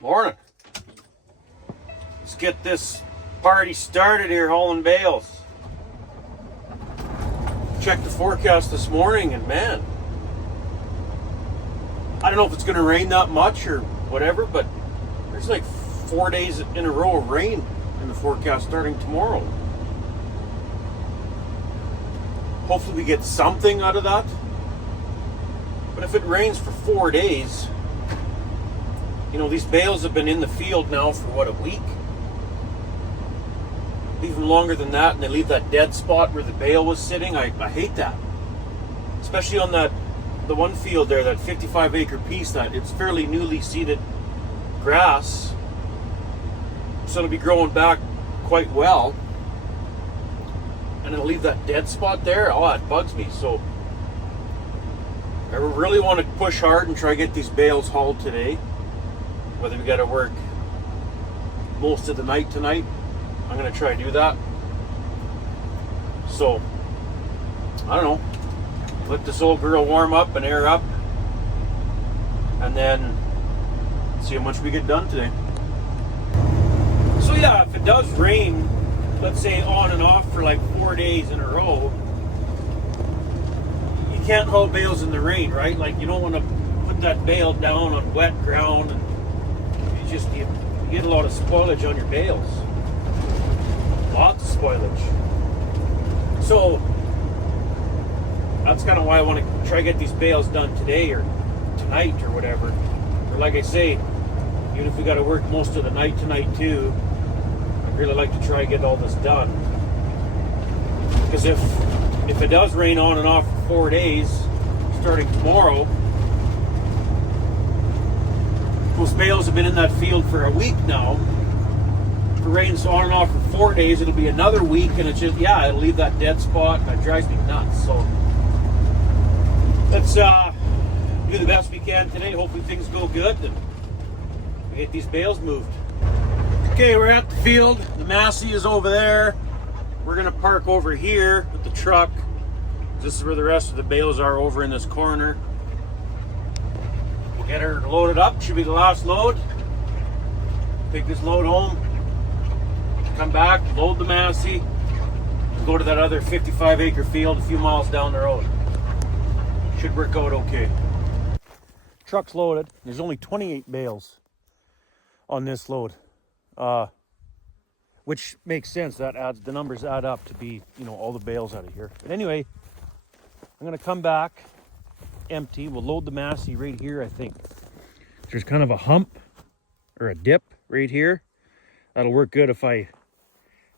Morning. Let's get this party started here hauling bales. Checked the forecast this morning and man, I don't know if it's going to rain that much or whatever, but there's like 4 days in a row of rain in the forecast starting tomorrow. Hopefully we get something out of that. But if it rains for 4 days, you know, these bales have been in the field now for what, a week? Leave them longer than that and they leave that dead spot where the bale was sitting. I hate that. Especially on the one field there, that 55-acre piece, that it's fairly newly seeded grass. So it'll be growing back quite well. And it'll leave that dead spot there. Oh, it bugs me. So I really want to push hard and try to get these bales hauled today. Whether we got to work most of the night tonight, I'm going to try to do that. So, I don't know. Let this old girl warm up and air up. And then see how much we get done today. So yeah, if it does rain, let's say on and off for like 4 days in a row, you can't haul bales in the rain, right? Like you don't want to put that bale down on wet ground, and you get a lot of spoilage on your bales. Lots of spoilage. So that's kind of why I want to try to get these bales done today or tonight or whatever. Or like I say, even if we got to work most of the night tonight too, I'd really like to try and get all this done. Because if it does rain on and off for 4 days, starting tomorrow, those bales have been in that field for a week now. If it rains on and off for 4 days, it'll be another week, and it's just, yeah, it'll leave that dead spot. That drives me nuts. So let's do the best we can today. Hopefully things go good and we get these bales moved. Okay, we're at the field. The Massey is over there. We're gonna park over here with the truck. This is where the rest of the bales are, over in this corner. We'll get her loaded up. Should be the last load. Take this load home. Come back, load the Massey, and go to that other 55-acre field a few miles down the road. Should work out okay. Truck's loaded. There's only 28 bales on this load, which makes sense. That adds, the numbers add up to be, you know, all the bales out of here. But anyway, I'm gonna come back empty. We'll load the Massey right here. I think there's kind of a hump or a dip right here. That'll work good if I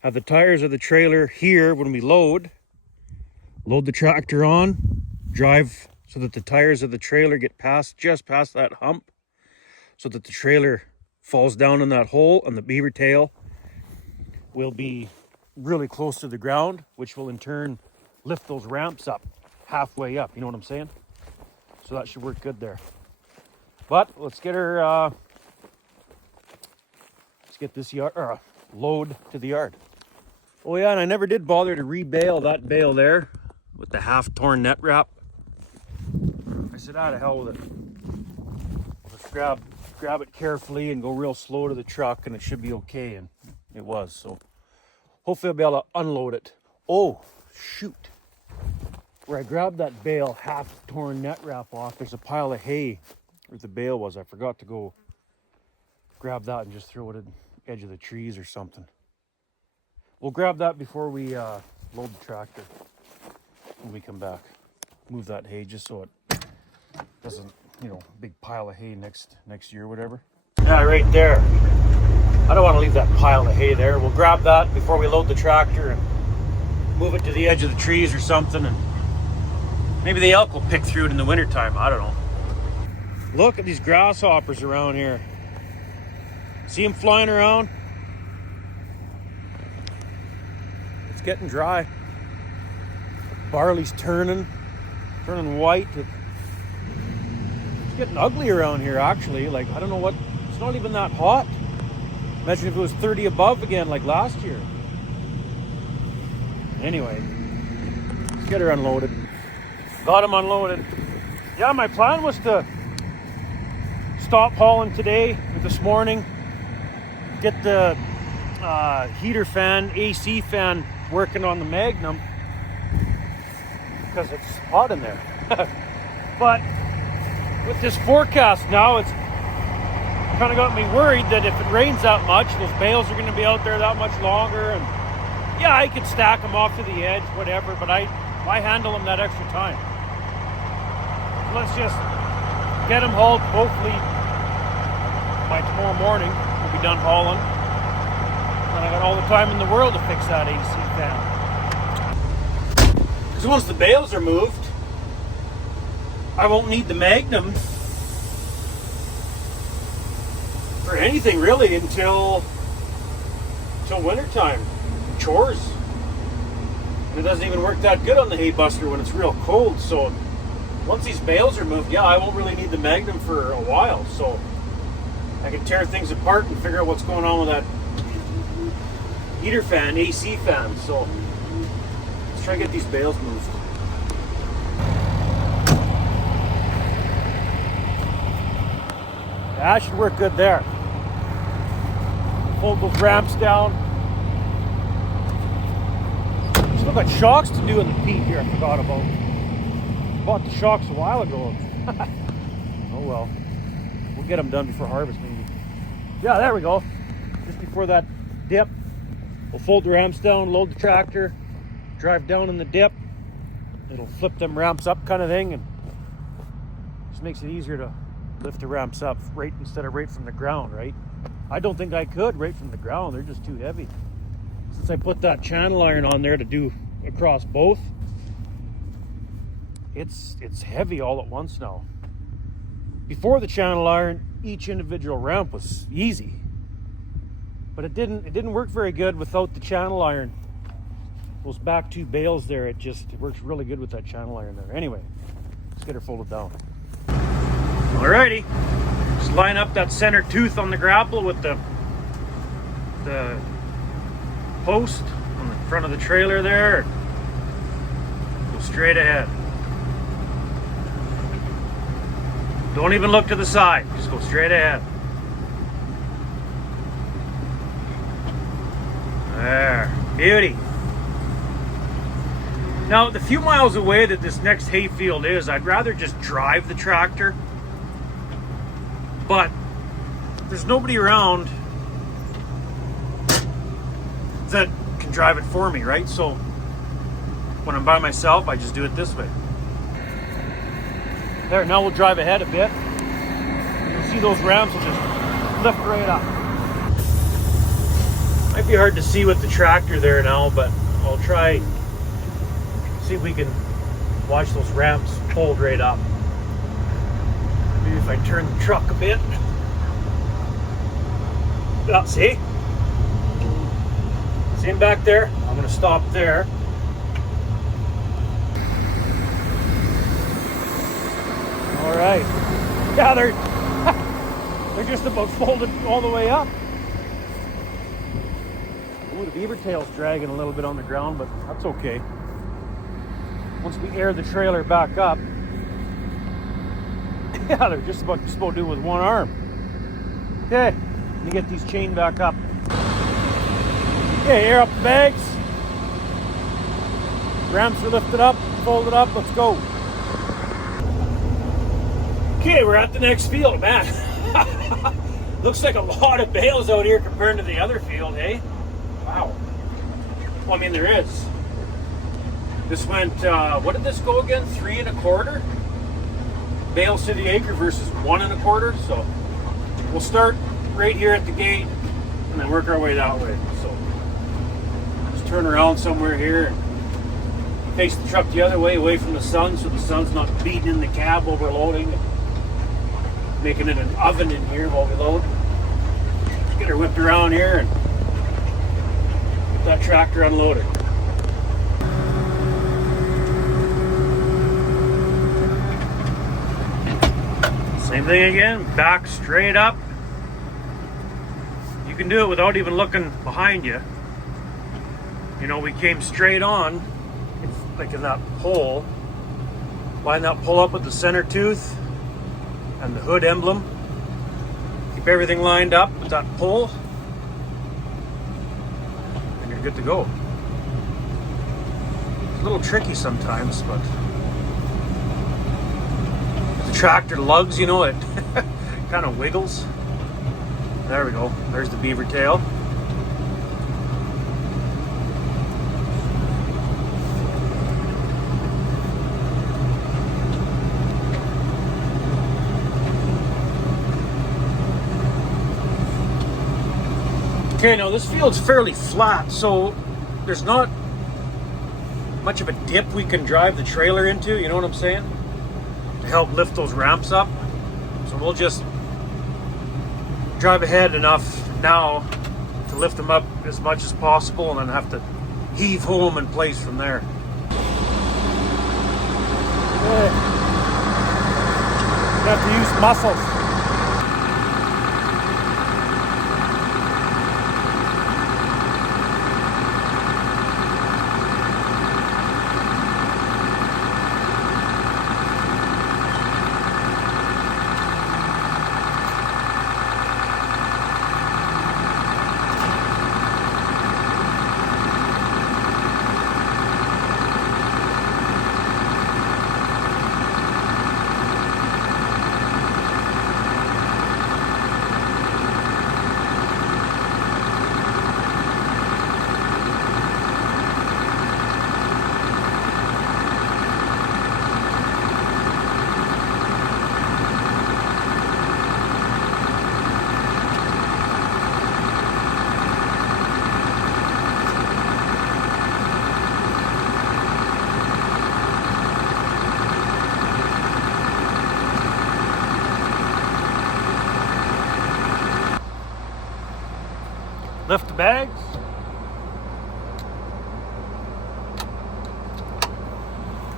have the tires of the trailer here when we load the tractor on, drive so that the tires of the trailer get just past that hump, so that the trailer falls down in that hole, and the beaver tail will be really close to the ground, which will in turn lift those ramps up halfway up. You know what I'm saying? So that should work good there. But let's get her, let's get this load to the yard. Oh yeah, and I never did bother to rebale that bale there with the half-torn net wrap. I said, out of hell with it. I'll just grab it carefully and go real slow to the truck, and it should be okay, and it was. So hopefully I'll be able to unload it. Oh, shoot. Where I grabbed that bale half-torn net wrap off, there's a pile of hay where the bale was. I forgot to go grab that and just throw it at the edge of the trees or something. We'll grab that before we load the tractor when we come back. Move that hay just so it doesn't, you know, big pile of hay next year or whatever. Yeah, right there. I don't want to leave that pile of hay there. We'll grab that before we load the tractor and move it to the edge of the trees or something, and maybe the elk will pick through it in the wintertime. I don't know. Look at these grasshoppers around here. See them flying around? It's getting dry. Barley's turning white. It's getting ugly around here, actually. Like, I don't know what, it's not even that hot. Imagine if it was 30 above again like last year. Anyway, let's get her unloaded. Got him unloaded. Yeah, my plan was to stop hauling today or this morning. Get the heater fan, AC fan working on the Magnum because it's hot in there. But with this forecast now, it's kind of got me worried that if it rains that much, those bales are going to be out there that much longer. And yeah, I could stack them off to the edge, whatever, but why handle them that extra time? Let's just get them hauled. Hopefully by tomorrow morning we'll be done hauling. And I got all the time in the world to fix that AC fan. Because once the bales are moved, I won't need the Magnum for anything really until wintertime. Chores. And it doesn't even work that good on the hay buster when it's real cold. So once these bales are moved, yeah, I won't really need the Magnum for a while. So I can tear things apart and figure out what's going on with that heater fan, AC fan. So let's try to get these bales moved. That should work good there. Fold those ramps down. Still got shocks to do in the Pete here, I forgot about. Bought the shocks a while ago. Oh well. We'll get them done before harvest maybe. Yeah, there we go. Just before that dip. We'll fold the ramps down, load the tractor, drive down in the dip. It'll flip them ramps up kind of thing, and just makes it easier to lift the ramps up right instead of right from the ground, right? I don't think I could right from the ground. They're just too heavy. Since I put that channel iron on there to do across both, it's heavy all at once now. Before the channel iron, each individual ramp was easy, but it didn't work very good without the channel iron. Those back two bales there, it works really good with that channel iron there. Anyway, let's get her folded down. Alrighty, just line up that center tooth on the grapple with the post on the front of the trailer there. Go straight ahead. Don't even look to the side, just go straight ahead. There, beauty. Now, the few miles away that this next hay field is, I'd rather just drive the tractor. But there's nobody around that can drive it for me, right? So when I'm by myself, I just do it this way. There, now we'll drive ahead a bit. You'll see those ramps will just lift right up. Might be hard to see with the tractor there now, but I'll try, see if we can watch those ramps hold right up. Maybe if I turn the truck a bit. Oh, see? See him back there? I'm going to stop there. All right. Yeah, they're just about folded all the way up. Ooh, the beaver tail's dragging a little bit on the ground, but that's okay. Once we air the trailer back up, yeah, they're just about to do it with one arm. Okay, let me get these chained back up. Okay, air up the bags. Ramps are lifted up, folded up, let's go. Okay, we're at the next field, man. Looks like a lot of bales out here compared to the other field, hey? Wow. Well, I mean, there is. This went, what did this go again? 3 1/4? Bales to the acre versus 1 1/4. So we'll start right here at the gate and then work our way that way. So just turn around somewhere here and face the truck the other way, away from the sun, so the sun's not beating in the cab, overloading, and making it an oven in here while we load. Get her whipped around here and get that tractor unloaded. Same thing again, back straight up. You can do it without even looking behind you. You know, we came straight on, like in that pole. Line that pole up with the center tooth and the hood emblem. Keep everything lined up with that pole, and you're good to go. It's a little tricky sometimes, but the tractor lugs, you know, it kind of wiggles. There we go. There's the beaver tail. Okay, now this field's fairly flat, so there's not much of a dip we can drive the trailer into, you know what I'm saying? To help lift those ramps up. So we'll just drive ahead enough now to lift them up as much as possible and then have to heave home in place from there. You have to use muscles. Lift the bags.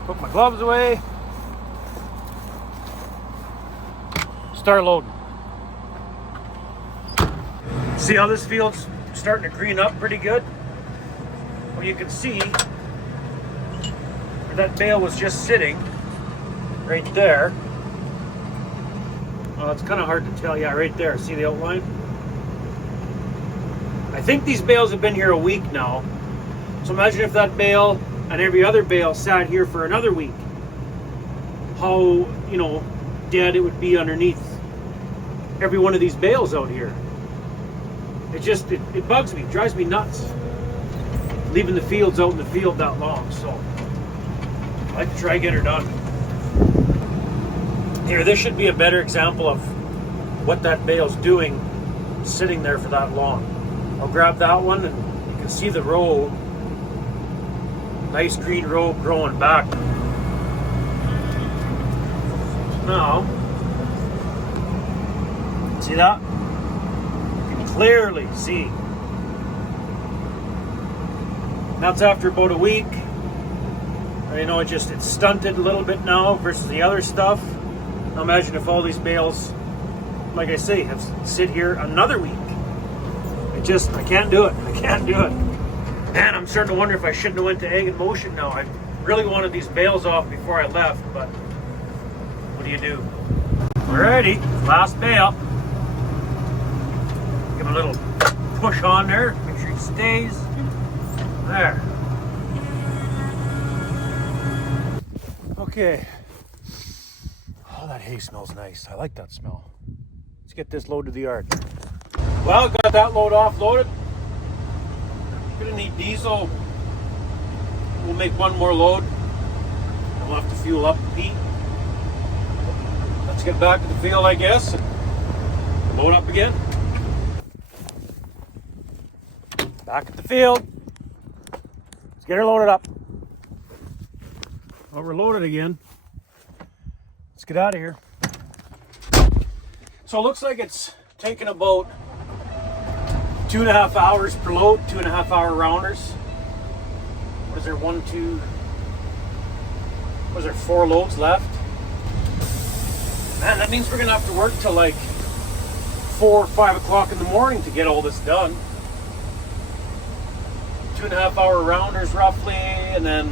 Put my gloves away. Start loading. See how this field's starting to green up pretty good? Well, you can see where that bale was just sitting right there. Well, it's kind of hard to tell. Yeah, right there. See the outline? I think these bales have been here a week now. So imagine if that bale and every other bale sat here for another week. How, you know, dead it would be underneath every one of these bales out here. It bugs me, drives me nuts. Leaving the fields out in the field that long, so I like to try and get her done. Here, this should be a better example of what that bale's doing sitting there for that long. I'll grab that one and you can see the row, nice green row growing back. Now, see that? You can clearly see. That's after about a week. You know, it's stunted a little bit now versus the other stuff. Now imagine if all these bales, like I say, have sit here another week. I can't do it. I can't do it. Man, I'm starting to wonder if I shouldn't have went to Ag in Motion now. I really wanted these bales off before I left, but what do you do? Alrighty, last bale. Give him a little push on there. Make sure he stays. There. Okay. Oh, that hay smells nice. I like that smell. Let's get this load to the yard. Well, got that load offloaded. Gonna need diesel. We'll make one more load. We'll have to fuel up Pete. Let's get back to the field, I guess, and load up again. Back at the field. Let's get her loaded up. Well, we're loaded again. Let's get out of here. So it looks like it's taken about 2.5 hours per load, 2.5 hour rounders. What is there, 4 loads left? Man, that means we're gonna have to work till like 4 or 5 o'clock in the morning to get all this done. 2.5 hour rounders roughly, and then,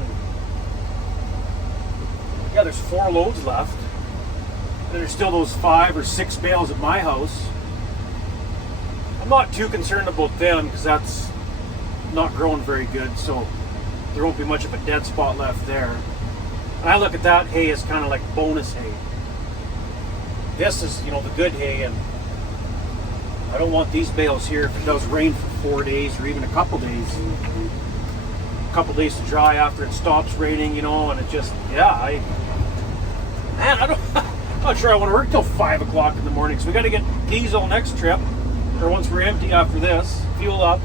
yeah, there's 4 loads left. And there's still those 5 or 6 bales at my house. I'm not too concerned about them because that's not growing very good, so there won't be much of a dead spot left there. And I look at that hay as kind of like bonus hay. This is, you know, the good hay, and I don't want these bales here if it does rain for 4 days or even a couple days. A couple days to dry after it stops raining, you know, and it just, yeah, I'm not sure I want to work till 5 o'clock in the morning. So we got to get diesel next trip, or once we're empty after this, fuel up.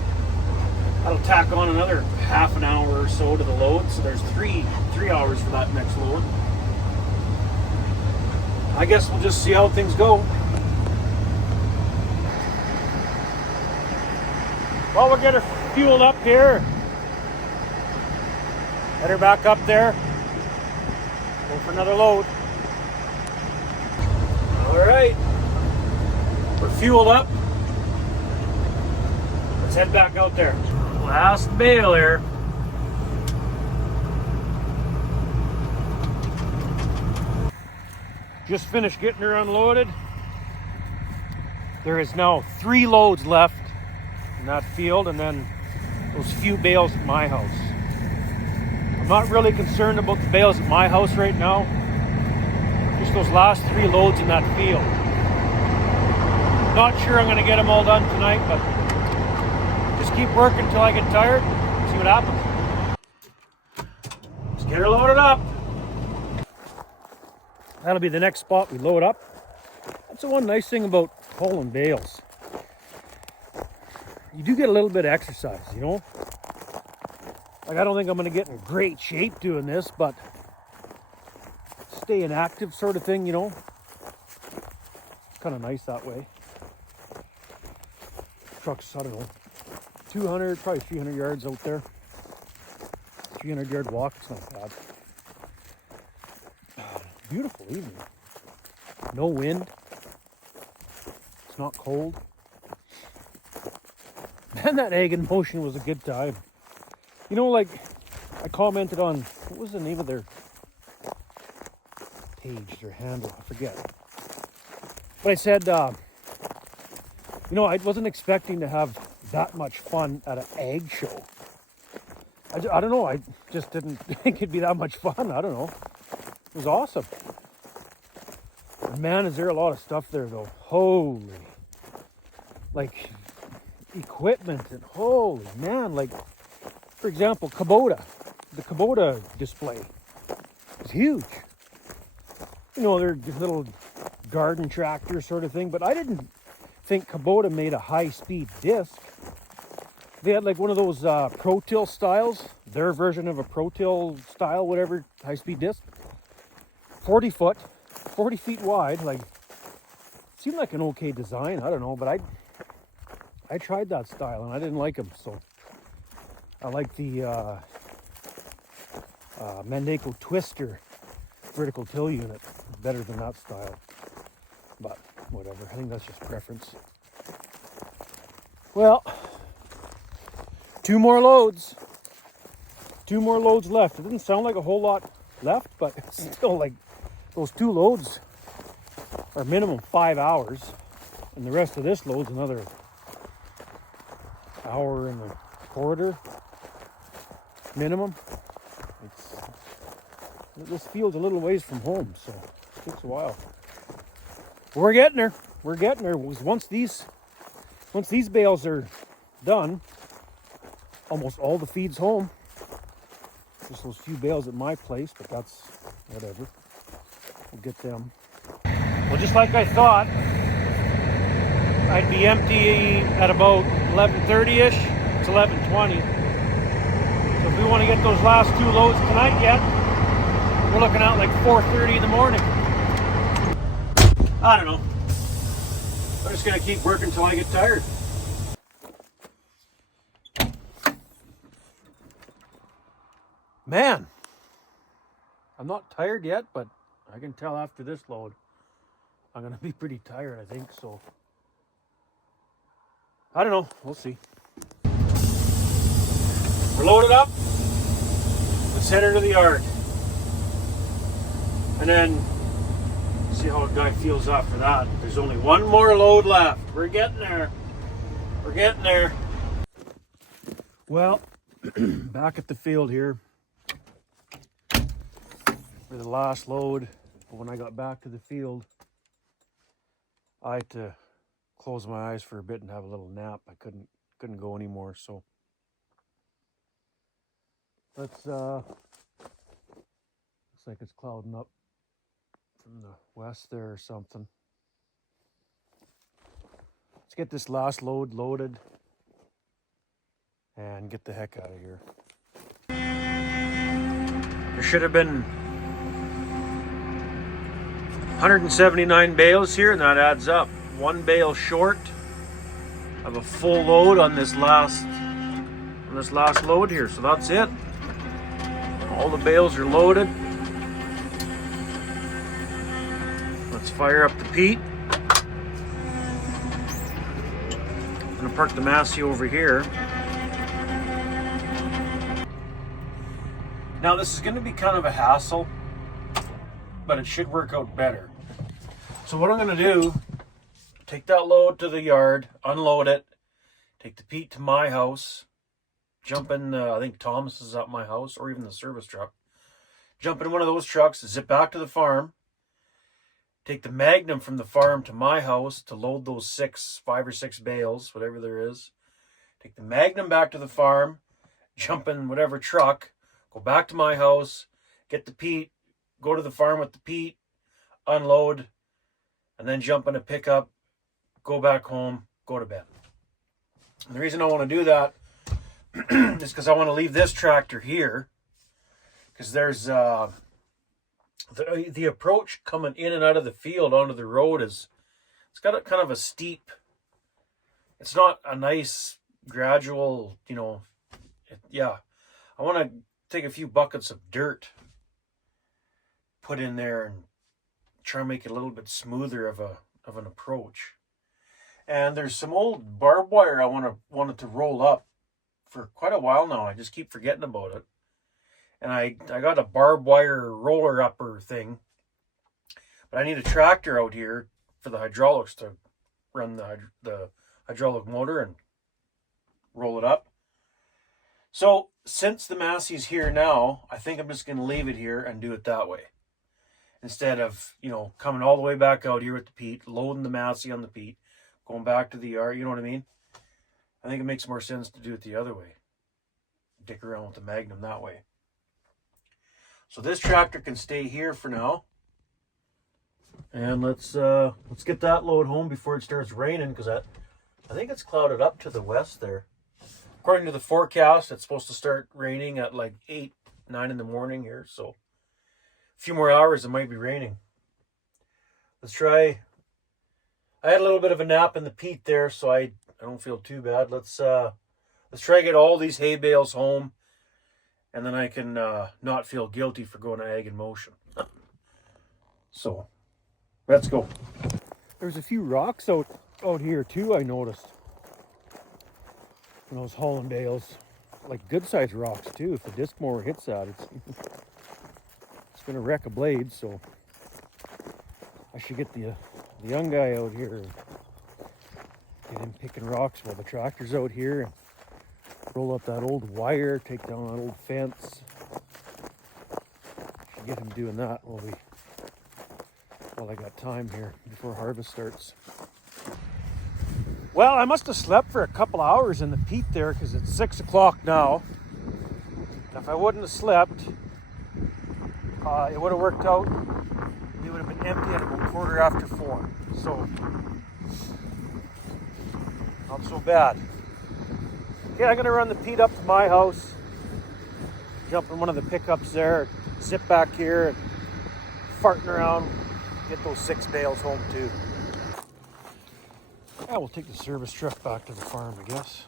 That'll tack on another half an hour or so to the load. So there's three hours for that next load. I guess we'll just see how things go. Well, we'll get her fueled up here. Head her back up there. Go for another load. All right. We're fueled up. Let's head back out there. Last bale here. Just finished getting her unloaded. There is now 3 loads left in that field, and then those few bales at my house. I'm not really concerned about the bales at my house right now. Just those last 3 loads in that field. Not sure I'm going to get them all done tonight, but just keep working until I get tired. See what happens. Let's get her loaded up. That'll be the next spot we load up. That's the one nice thing about hauling bales. You do get a little bit of exercise, you know? Like, I don't think I'm going to get in great shape doing this, but staying active sort of thing, you know? It's kind of nice that way. Truck's, I don't know, 200, probably 300 yards out there. 300-yard walk, it's not bad. Beautiful evening. No wind. It's not cold. Man, that egg in motion was a good time. You know, like, I commented on, what was the name of their page, their handle, I forget. But I said, you know, I wasn't expecting to have that much fun at an egg show. I don't know, I just didn't think it'd be that much fun, I don't know. It was awesome. Man, is there a lot of stuff there though. Holy. Like, equipment and holy man, like, for example, Kubota. The Kubota display is huge. You know, they're little garden tractor sort of thing, but I didn't think Kubota made a high-speed disc. They had like one of those Pro-Till styles, their version of a Pro-Till style, whatever, high-speed disc. 40 feet wide, like, seemed like an okay design, I don't know, but I tried that style and I didn't like them, so I like the Mandeko Twister vertical till unit better than that style, but whatever, I think that's just preference. Well, 2 more loads left. It didn't sound like a whole lot left, but it's still like those 2 loads are minimum 5 hours, and the rest of this load's another hour and a quarter minimum. This field's a little ways from home, so it takes a while. We're getting there. We're getting there. Once these bales are done, almost all the feed's home. Just those few bales at my place, but that's whatever. We'll get them. Well, just like I thought, I'd be empty at about 11:30ish. It's 11:20. So if we want to get those last 2 loads tonight yet, we're looking at like 4:30 in the morning. I don't know. I'm just gonna keep working until I get tired. Man, I'm not tired yet, but I can tell after this load, I'm gonna be pretty tired, I think, so. I don't know, we'll see. We're loaded up. Let's head her to the yard. And then see how a guy feels after that. There's only 1 more load left. We're getting there. We're getting there. Well, back at the field here for the last load. When I got back to the field, I had to close my eyes for a bit and have a little nap. I couldn't go anymore, so let's looks like it's clouding up from the west there or something. Let's get this last load loaded and get the heck out of here. There should have been 179 bales here, and that adds up. One bale short of a full load on this last load here. So that's it. All the bales are loaded. Let's fire up the peat. I'm gonna park the Massey over here. Now this is gonna be kind of a hassle, but it should work out better. So what I'm gonna do, take that load to the yard, unload it, take the peat to my house, jump in, I think Thomas is at my house, or even the service truck. Jump in one of those trucks, zip back to the farm, take the Magnum from the farm to my house to load those 5 or 6 bales, whatever there is. Take the Magnum back to the farm, jump in whatever truck, go back to my house, get the peat, go to the farm with the peat, unload, and then jump in a pickup, go back home, go to bed. And the reason I want to do that is because I want to leave this tractor here, because there's the approach coming in and out of the field onto the road it's got a kind of a steep, it's not a nice gradual, I want to take a few buckets of dirt, put in there, and try and make it a little bit smoother of an approach. And there's some old barbed wire I wanted to roll up for quite a while now. I just keep forgetting about it. And I got a barbed wire roller upper thing, but I need a tractor out here for the hydraulics to run the hydraulic motor and roll it up. So since the Massey's here now, I think I'm just going to leave it here and do it that way. Instead of, coming all the way back out here with the peat, loading the Massey on the peat, going back to the yard, you know what I mean? I think it makes more sense to do it the other way. Dick around with the Magnum that way. So this tractor can stay here for now. And let's get that load home before it starts raining, because I think it's clouded up to the west there. According to the forecast, it's supposed to start raining at like 8, 9 in the morning here. So a few more hours, it might be raining. Let's try. I had a little bit of a nap in the peat there, so I don't feel too bad. Let's try to get all these hay bales home, and then I can not feel guilty for going to Ag in Motion. So let's go. There's a few rocks out here too, I noticed. When I was hauling bales, like good sized rocks too. If the disc mower hits that, it's gonna wreck a blade. So I should get the young guy out here and get him picking rocks while the tractor's out here, and roll up that old wire, take down that old fence. Should get him doing that while I got time here before harvest starts. Well, I must have slept for a couple hours in the peat there, because it's 6 o'clock now. And if I wouldn't have slept, it would have worked out. We would have been empty at about 4:15. So, not so bad. Okay, I'm going to run the peat up to my house, jump in one of the pickups there, sit back here, and farting around, get those 6 bales home too. Yeah, we'll take the service truck back to the farm, I guess.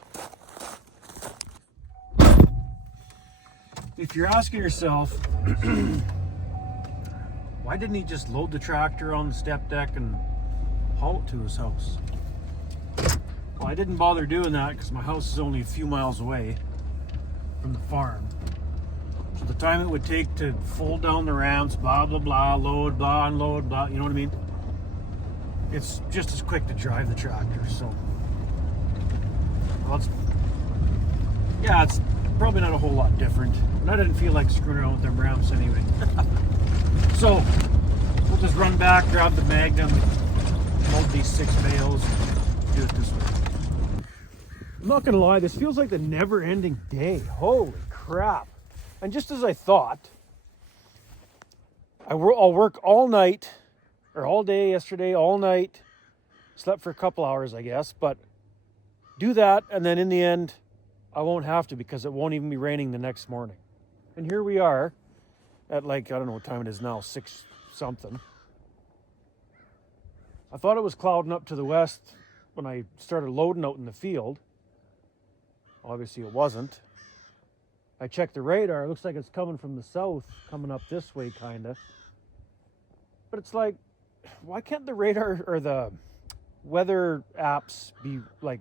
If you're asking yourself, why didn't he just load the tractor on the step deck and haul it to his house? Well, I didn't bother doing that because my house is only a few miles away from the farm. So the time it would take to fold down the ramps, blah, blah, blah, load, blah, unload, blah, you know what I mean? It's just as quick to drive the tractor, so Well, it's probably not a whole lot different. And I didn't feel like screwing around with them ramps anyway. So we'll just run back, grab the Magnum, load these 6 bales, do it this way. I'm not gonna lie, this feels like the never-ending day. Holy crap. And just as I thought, I'll work all night, or all day yesterday, all night. Slept for a couple hours, I guess, but do that, and then in the end, I won't have to because it won't even be raining the next morning. And here we are at like, I don't know what time it is now, 6 something. I thought it was clouding up to the west when I started loading out in the field. Obviously it wasn't. I checked the radar, it looks like it's coming from the south, coming up this way kinda. But it's like, why can't the radar or the weather apps be like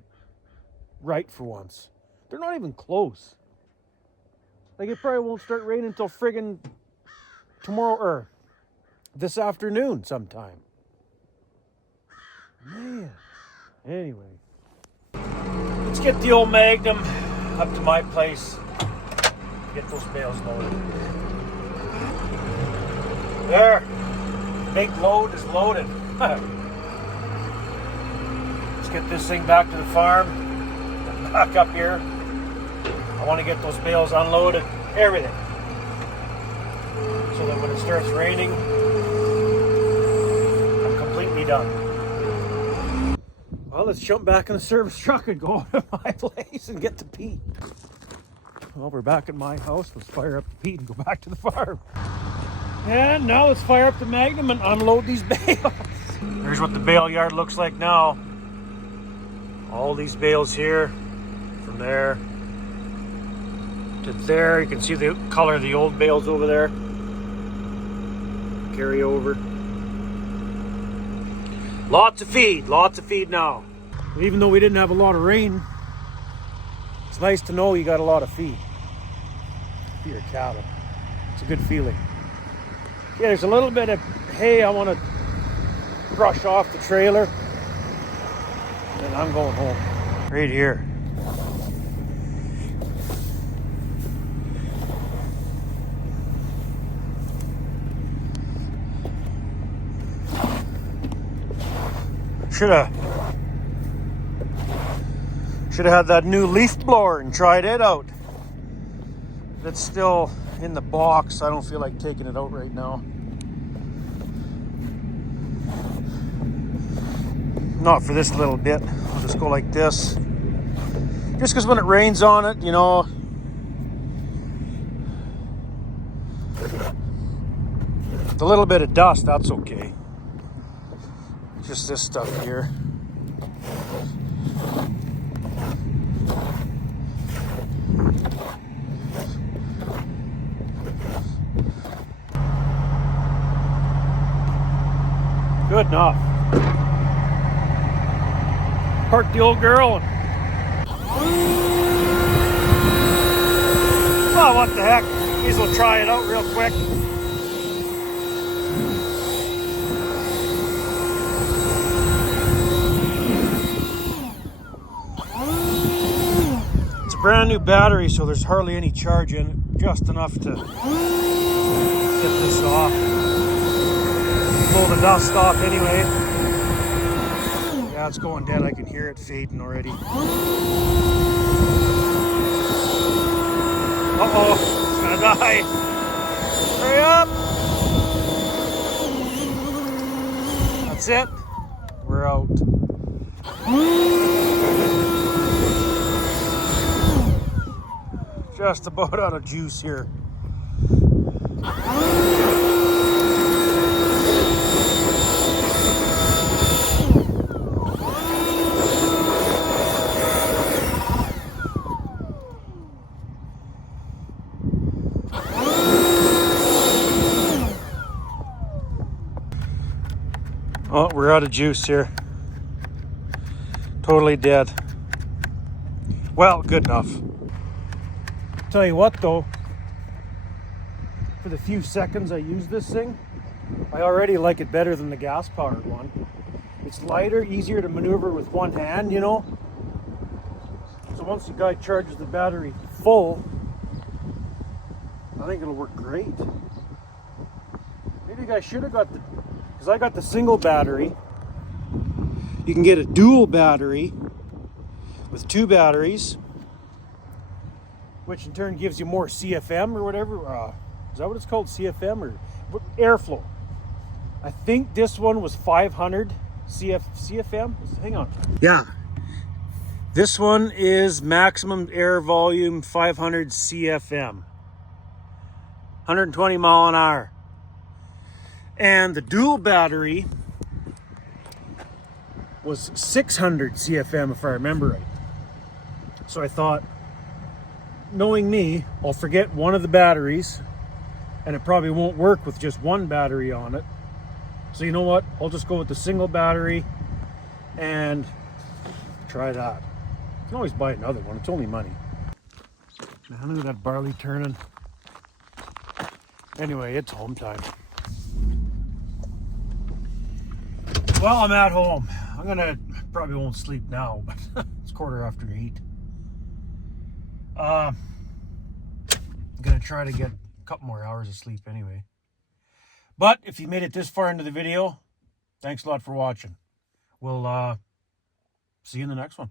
right for once? They're not even close. Like, it probably won't start raining until friggin' tomorrow or this afternoon sometime. Man. Anyway. Let's get the old Magnum up to my place. Get those bales loaded. There. Big load is loaded. Let's get this thing back to the farm. Back up here. I want to get those bales unloaded. Everything. So that when it starts raining, I'm completely done. Well, let's jump back in the service truck and go to my place and get to Pete. Well, we're back at my house. Let's fire up the Pete and go back to the farm. And now let's fire up the Magnum and unload these bales. Here's what the bale yard looks like now. All these bales here, from there to there. You can see the color of the old bales over there. Carry over. Lots of feed now. But even though we didn't have a lot of rain, it's nice to know you got a lot of feed for your cattle. It's a good feeling. Yeah, there's a little bit of hay I want to brush off the trailer. And I'm going home. Right here. Should have had that new leaf blower and tried it out. It's still in the box. I don't feel like taking it out right now. Not for this little bit. I'll just go like this. Just because when it rains on it, you know, the little bit of dust, that's okay. Just this stuff here. Good enough. Park the old girl and... Oh, what the heck. May as well try it out real quick. It's a brand new battery, so there's hardly any charge in it. Just enough to get this off. Blow the dust off anyway. Yeah, it's going dead. I can hear it fading already. Uh-oh, it's gonna die. Hurry up! That's it. We're out. Just about out of juice here. Oh, we're out of juice here. Totally dead. Well, good enough. Tell you what though, for the few seconds I use this thing, I already like it better than the gas powered one. It's lighter, easier to maneuver with one hand, you know. So once the guy charges the battery full, I think it'll work great. Maybe the guy should have got the, because I got the single battery. You can get a dual battery with 2 batteries, which in turn gives you more CFM or whatever. Is that what it's called? CFM or airflow? I think this one was 500 CFM. Hang on. Yeah. This one is maximum air volume 500 CFM. 120 mile an hour. And the dual battery was 600 CFM if I remember right. So I thought, knowing me, I'll forget one of the batteries and it probably won't work with just one battery on it. So you know what? I'll just go with the single battery and try that. You can always buy another one. It's only money. Man, look at that barley turning. Anyway, it's home time. Well, I'm at home. Probably won't sleep now, but it's 8:15. I'm gonna try to get a couple more hours of sleep anyway. But if you made it this far into the video, thanks a lot for watching. We'll see you in the next one.